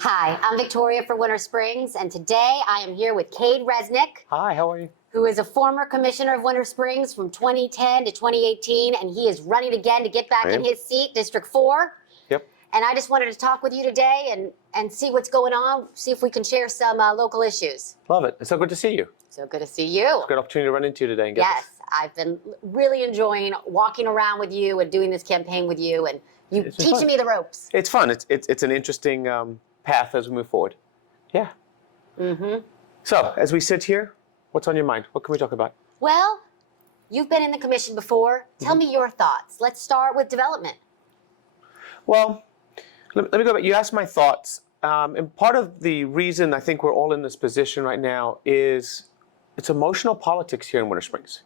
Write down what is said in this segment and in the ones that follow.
Hi, I'm Victoria for Winter Springs, and today I am here with Cade Resnick. Hi, how are you? Who is a former commissioner of Winter Springs from 2010 to 2018, and he is running again to get back in his seat, District 4. Yep. And I just wanted to talk with you today and see what's going on, see if we can share some local issues. Love it. It's so good to see you. So good to see you. It's a good opportunity to run into you today. And get Yes, I've been really enjoying walking around with you and doing this campaign with you, and you teaching me the ropes. It's fun. It's an interesting path as we move forward. Yeah. Mm-hmm. So, as we sit here, what's on your mind? What can we talk about? Well, you've been in the commission before. Tell me your thoughts. Let's start with development. Well, let me go back. You asked my thoughts. And part of the reason I think we're all in this position right now is it's emotional politics here in Winter Springs.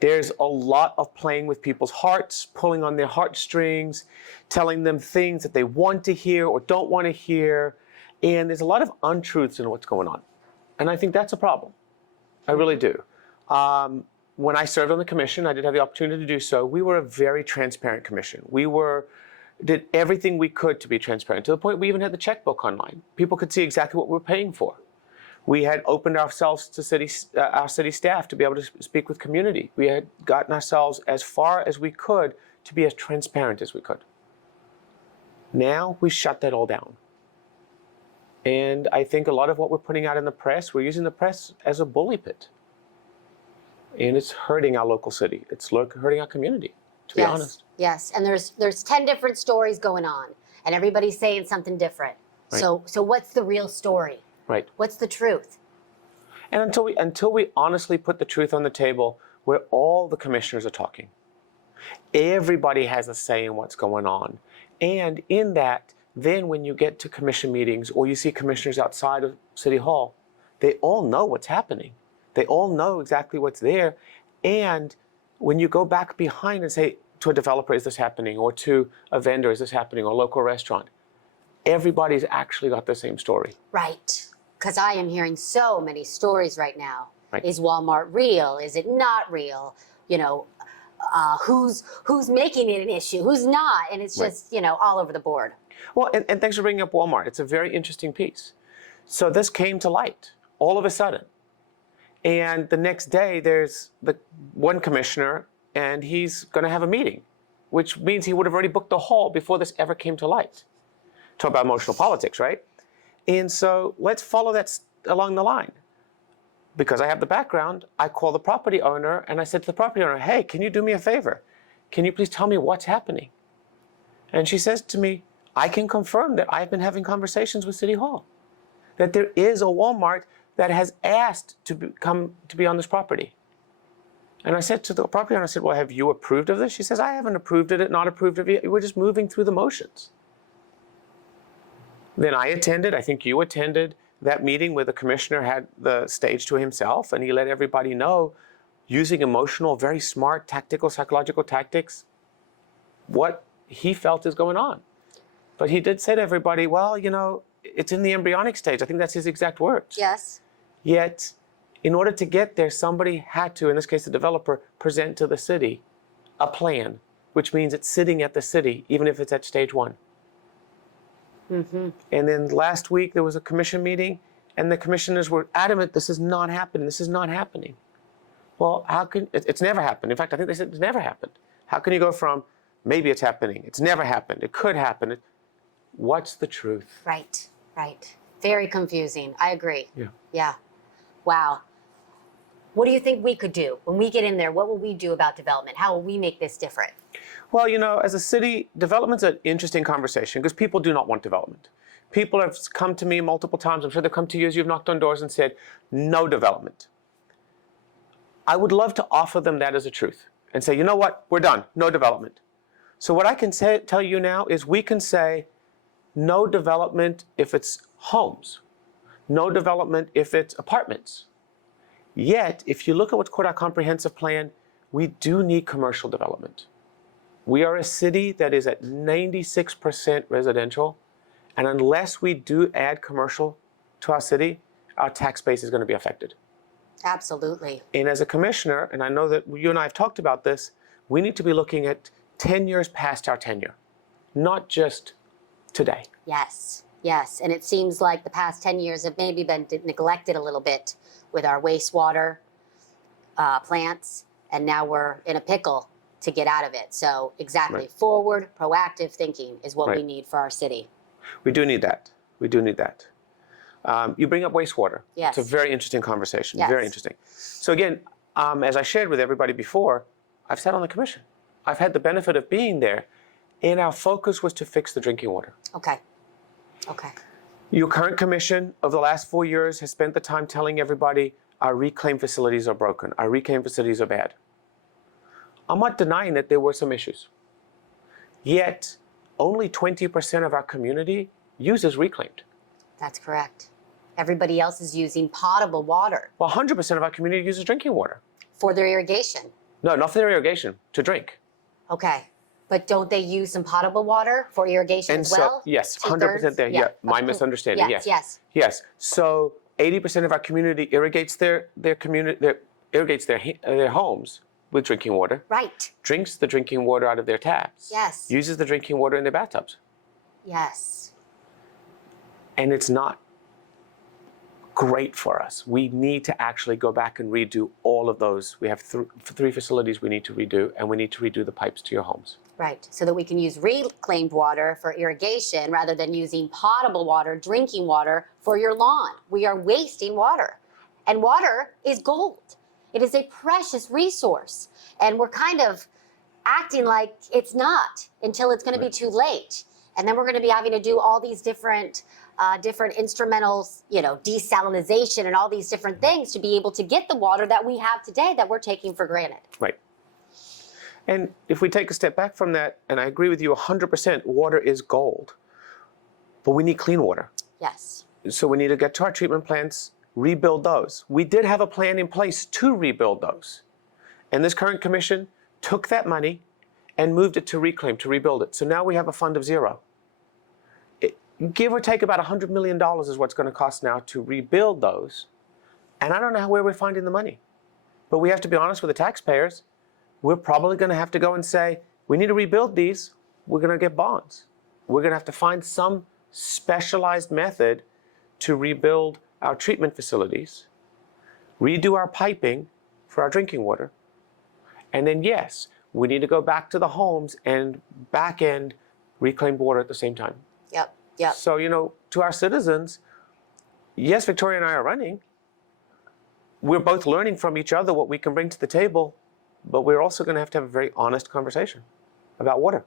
There's a lot of playing with people's hearts, pulling on their heartstrings, telling them things that they want to hear or don't want to hear. And there's a lot of untruths in what's going on. And I think that's a problem. I really do. When I served on the commission, I did have the opportunity to do so. We were a very transparent commission. We did everything we could to be transparent, to the point we even had the checkbook online. People could see exactly what we were paying for. We had opened ourselves to our city staff to be able to speak with community. We had gotten ourselves as far as we could to be as transparent as we could. Now we shut that all down. And I think a lot of what we're putting out in the press, we're using the press as a bully pit. And it's hurting our local city. It's hurting our community, to be honest. Yes, and there's 10 different stories going on, and everybody's saying something different. Right. So what's the real story? Right. What's the truth? And until we honestly put the truth on the table, where all the commissioners are talking, everybody has a say in what's going on. And in that, then when you get to commission meetings or you see commissioners outside of City Hall, they all know what's happening. They all know exactly what's there. And when you go back behind and say to a developer, is this happening? Or to a vendor, is this happening? Or a local restaurant, everybody's actually got the same story. Right. Because I am hearing so many stories right now. Right. Is Walmart real? Is it not real? You know, who's making it an issue? Who's not? And it's just, all over the board. Well, and thanks for bringing up Walmart. It's a very interesting piece. So this came to light all of a sudden. And the next day, there's the one commissioner, and he's going to have a meeting, which means he would have already booked the hall before this ever came to light. Talk about emotional politics, right? And so let's follow that along the line. Because I have the background, I called the property owner, and I said to the property owner, hey, can you do me a favor? Can you please tell me what's happening? And she says to me, I can confirm that I've been having conversations with City Hall, that there is a Walmart that has asked to be on this property. And I said to the property owner, I said, well, have you approved of this? She says, I haven't approved of it, not approved of it. We're just moving through the motions. Then I attended, I think you attended, that meeting where the commissioner had the stage to himself, and he let everybody know, using emotional, very smart, tactical, psychological tactics, what he felt is going on. But he did say to everybody, well, it's in the embryonic stage. I think that's his exact words. Yes. Yet, in order to get there, somebody had to, in this case the developer, present to the city a plan, which means it's sitting at the city, even if it's at stage 1. Mm-hmm. And then last week there was a commission meeting, and the commissioners were adamant, this is not happening, this is not happening. Well, it's never happened. In fact, I think they said it's never happened. How can you go from maybe it's happening, it's never happened, it could happen? What's the truth? Right. Very confusing. I agree. Yeah. Wow. What do you think we could do? When we get in there, what will we do about development? How will we make this different? Well, as a city, development's an interesting conversation because people do not want development. People have come to me multiple times. I'm sure they've come to you as you've knocked on doors and said, no development. I would love to offer them that as a truth and say, you know what? We're done. No development. So what I can tell you now is we can say no development if it's homes. No development if it's apartments. Yet, if you look at what's called our comprehensive plan, we do need commercial development. We are a city that is at 96% residential, and unless we do add commercial to our city, our tax base is going to be affected. Absolutely. And as a commissioner, and I know that you and I have talked about this, we need to be looking at 10 years past our tenure, not just today. Yes. Yes, and it seems like the past 10 years have maybe been neglected a little bit with our wastewater plants, and now we're in a pickle to get out of it. So exactly, Right. forward, proactive thinking is what we Right. need for our city. We do need that. We do need that. You bring up wastewater. Yes. It's a very interesting conversation. Yes. Very interesting. So again, as I shared with everybody before, I've sat on the commission. I've had the benefit of being there, and our focus was to fix the drinking water. Okay. Okay. Your current commission of the last 4 years has spent the time telling everybody our reclaim facilities are broken, our reclaim facilities are bad. I'm not denying that there were some issues. Yet, only 20% of our community uses reclaimed. That's correct. Everybody else is using potable water Well, 100% of our community uses drinking water. for their irrigation. No, not for their irrigation, to drink. Okay. But don't they use some potable water for irrigation And as so, well? yes, 2/3? 100% there. Yeah, my misunderstanding. Yes, Yes. yes. Yes. So 80% of our community irrigates their homes with drinking water, Right. drinks the drinking water out of their taps, Yes. uses the drinking water in their bathtubs. Yes. And it's not great for us. We need to actually go back and redo all of those. We have three facilities we need to redo, and we need to redo the pipes to your homes. Right. So that we can use reclaimed water for irrigation rather than using potable water, drinking water for your lawn. We are wasting water. And water is gold. It is a precious resource. And we're kind of acting like it's not until it's going to be too late. And then we're going to be having to do all these different instrumentals, desalinization and all these different things to be able to get the water that we have today that we're taking for granted. Right. And if we take a step back from that, and I agree with you 100%, water is gold. But we need clean water. Yes. So we need to get to our treatment plants, rebuild those. We did have a plan in place to rebuild those. And this current commission took that money and moved it to reclaim, to rebuild it. So now we have a fund of zero. Give or take about $100 million is what's going to cost now to rebuild those. And I don't know where we're finding the money. But we have to be honest with the taxpayers. We're probably going to have to go and say, we need to rebuild these. We're going to get bonds. We're going to have to find some specialized method to rebuild our treatment facilities, redo our piping for our drinking water. And then, yes, we need to go back to the homes and back end reclaimed water at the same time. Yep. Yep. So, to our citizens, yes, Victoria and I are running. We're both learning from each other what we can bring to the table, but we're also going to have a very honest conversation about water.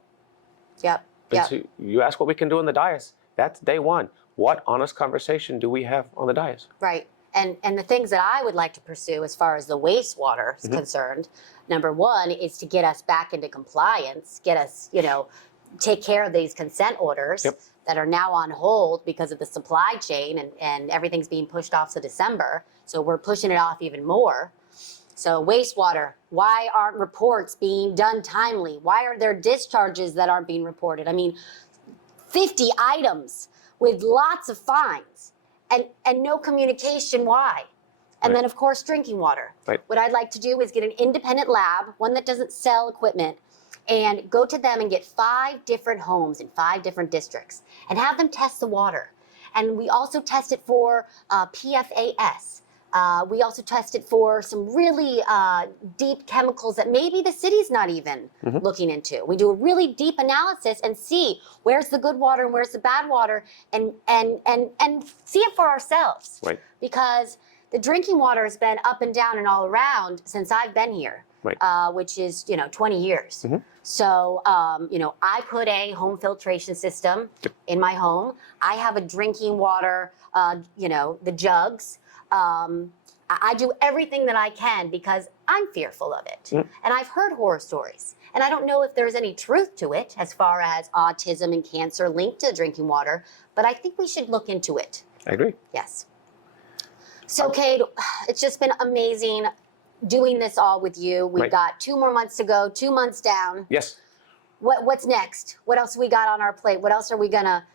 Yep. And Yep. so you ask what we can do on the dais. That's day one. What honest conversation do we have on the dais? Right. And the things that I would like to pursue as far as the wastewater is concerned, number one is to get us back into compliance, get us, take care of these consent orders that are now on hold because of the supply chain and everything's being pushed off to December. So we're pushing it off even more. So wastewater, why aren't reports being done timely? Why are there discharges that aren't being reported? I mean, 50 items with lots of fines and no communication why. And then, of course, drinking water. Right. What I'd like to do is get an independent lab, one that doesn't sell equipment, and go to them and get 5 different homes in 5 different districts and have them test the water. And we also test it for PFAS. We also test it for some really deep chemicals that maybe the city's not even looking into. We do a really deep analysis and see where's the good water and where's the bad water and see it for ourselves. Right. Because the drinking water has been up and down and all around since I've been here, which is 20 years. So I put a home filtration system in my home. I have a drinking water, the jugs. I do everything that I can because I'm fearful of it. And I've heard horror stories. And I don't know if there's any truth to it as far as autism and cancer linked to drinking water, but I think we should look into it. I agree. Yes. So, Cade, it's just been amazing doing this all with you. We've got 2 more months to go, 2 months down. Yes. What's next? What else we got on our plate? What else are we gonna?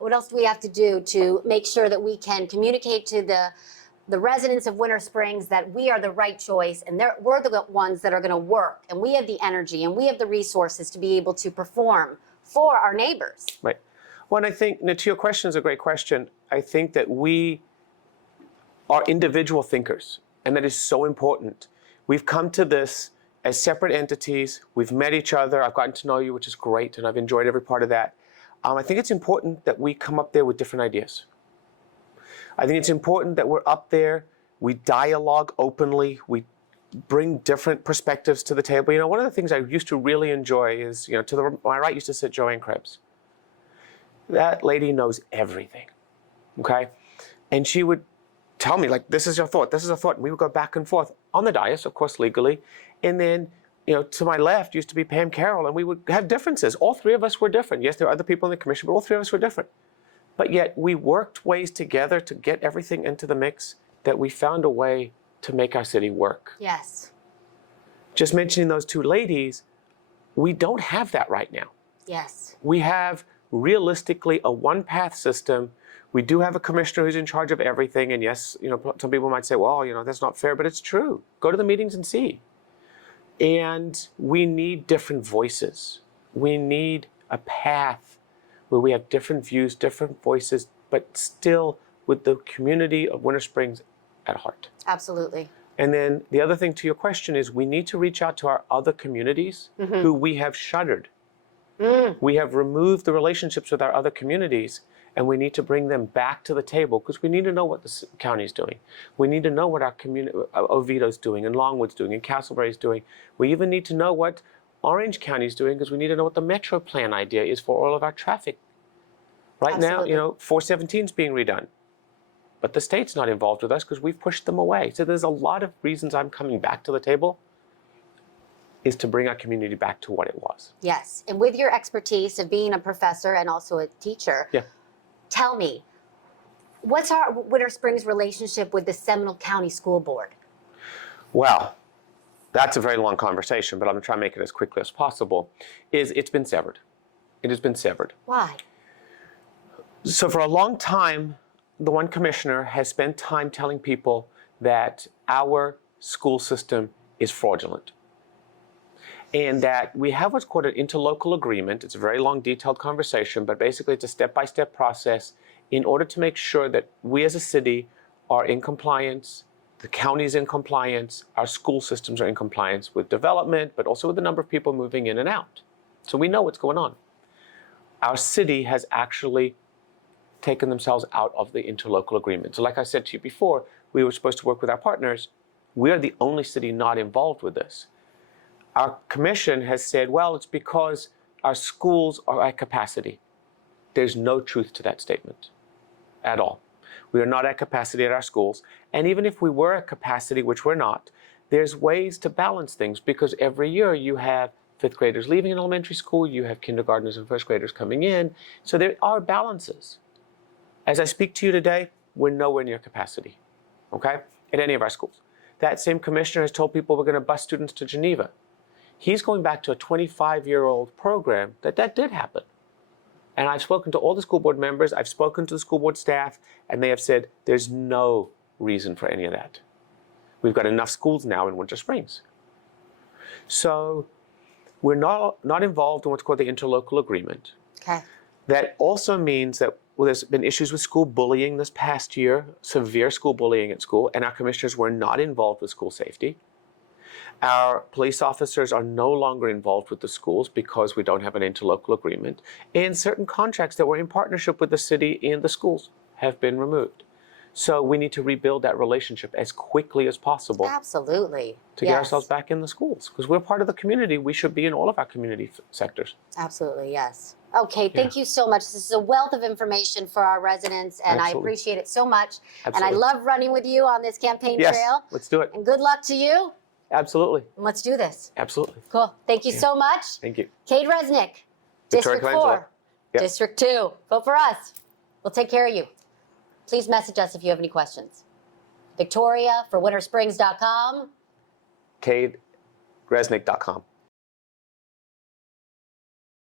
What else do we have to do to make sure that we can communicate to the residents of Winter Springs that we are the right choice and we're the ones that are going to work and we have the energy and we have the resources to be able to perform for our neighbors? Right. Well, and I think, to your question is a great question. I think that we are individual thinkers, and that is so important. We've come to this as separate entities. We've met each other. I've gotten to know you, which is great, and I've enjoyed every part of that. I think it's important that we come up there with different ideas. I think it's important that we're up there, we dialogue openly, we bring different perspectives to the table. One of the things I used to really enjoy is, to my right used to sit Joanne Krebs. That lady knows everything, okay? And she would tell me, like, this is your thought, this is a thought. And we would go back and forth on the dais, of course, legally. And then, to my left used to be Pam Carroll, and we would have differences. All three of us were different. Yes, there were other people in the commission, but all three of us were different. But yet we worked ways together to get everything into the mix that we found a way to make our city work. Yes. Just mentioning those two ladies, we don't have that right now. Yes. We have realistically a one-path system. We do have a commissioner who's in charge of everything. And yes, some people might say, well, that's not fair, but it's true. Go to the meetings and see. And we need different voices. We need a path where we have different views, different voices, but still with the community of Winter Springs at heart. Absolutely. And then the other thing to your question is we need to reach out to our other communities who we have shuttered. We have removed the relationships with our other communities, and we need to bring them back to the table because we need to know what the county is doing. We need to know what our community, Oviedo's doing, and Longwood's doing, and Castleberry's doing. We even need to know what Orange County's doing because we need to know what the Metro Plan idea is for all of our traffic. Right Absolutely. now, 417 is being redone. But the state's not involved with us because we've pushed them away. So there's a lot of reasons I'm coming back to the table is to bring our community back to what it was. Yes. And with your expertise of being a professor and also a teacher, tell me, what's our Winter Springs relationship with the Seminole County School Board? Well, that's a very long conversation, but I'm going to try to make it as quickly as possible. It's been severed. It has been severed. Why? So for a long time, the one commissioner has spent time telling people that our school system is fraudulent. And that we have what's called an interlocal agreement. It's a very long, detailed conversation, but basically it's a step-by-step process in order to make sure that we as a city are in compliance, the county's in compliance, our school systems are in compliance with development, but also with the number of people moving in and out. So we know what's going on. Our city has actually taken themselves out of the interlocal agreement. So like I said to you before, we were supposed to work with our partners. We are the only city not involved with this. Our commission has said, well, it's because our schools are at capacity. There's no truth to that statement at all. We are not at capacity at our schools. And even if we were at capacity, which we're not, there's ways to balance things because every year you have fifth graders leaving an elementary school, you have kindergartners and first graders coming in. So there are balances. As I speak to you today, we're nowhere near capacity, okay, at any of our schools. That same commissioner has told people we're going to bus students to Geneva. He's going back to a 25-year-old program that did happen. And I've spoken to all the school board members, I've spoken to the school board staff, and they have said there's no reason for any of that. We've got enough schools now in Winter Springs. So we're not involved in what's called the interlocal agreement. Okay. That also means that there's been issues with school bullying this past year, severe school bullying at school, and our commissioners were not involved with school safety. Our police officers are no longer involved with the schools because we don't have an interlocal agreement. And certain contracts that were in partnership with the city and the schools have been removed. So we need to rebuild that relationship as quickly as possible. Absolutely. To get ourselves back in the schools. Because we're part of the community. We should be in all of our community sectors. Absolutely, yes. Okay, thank you so much. This is a wealth of information for our residents, and I appreciate it so much. Absolutely. And I love running with you on this campaign trail. Let's do it. And good luck to you. Absolutely. And let's do this. Absolutely. Cool. Thank you so much. Thank you. Cade Resnick, Victoria District Colangelo. 4, Yep. District 2. Vote for us. We'll take care of you. Please message us if you have any questions. Victoria for wintersprings.com. CadeResnick.com.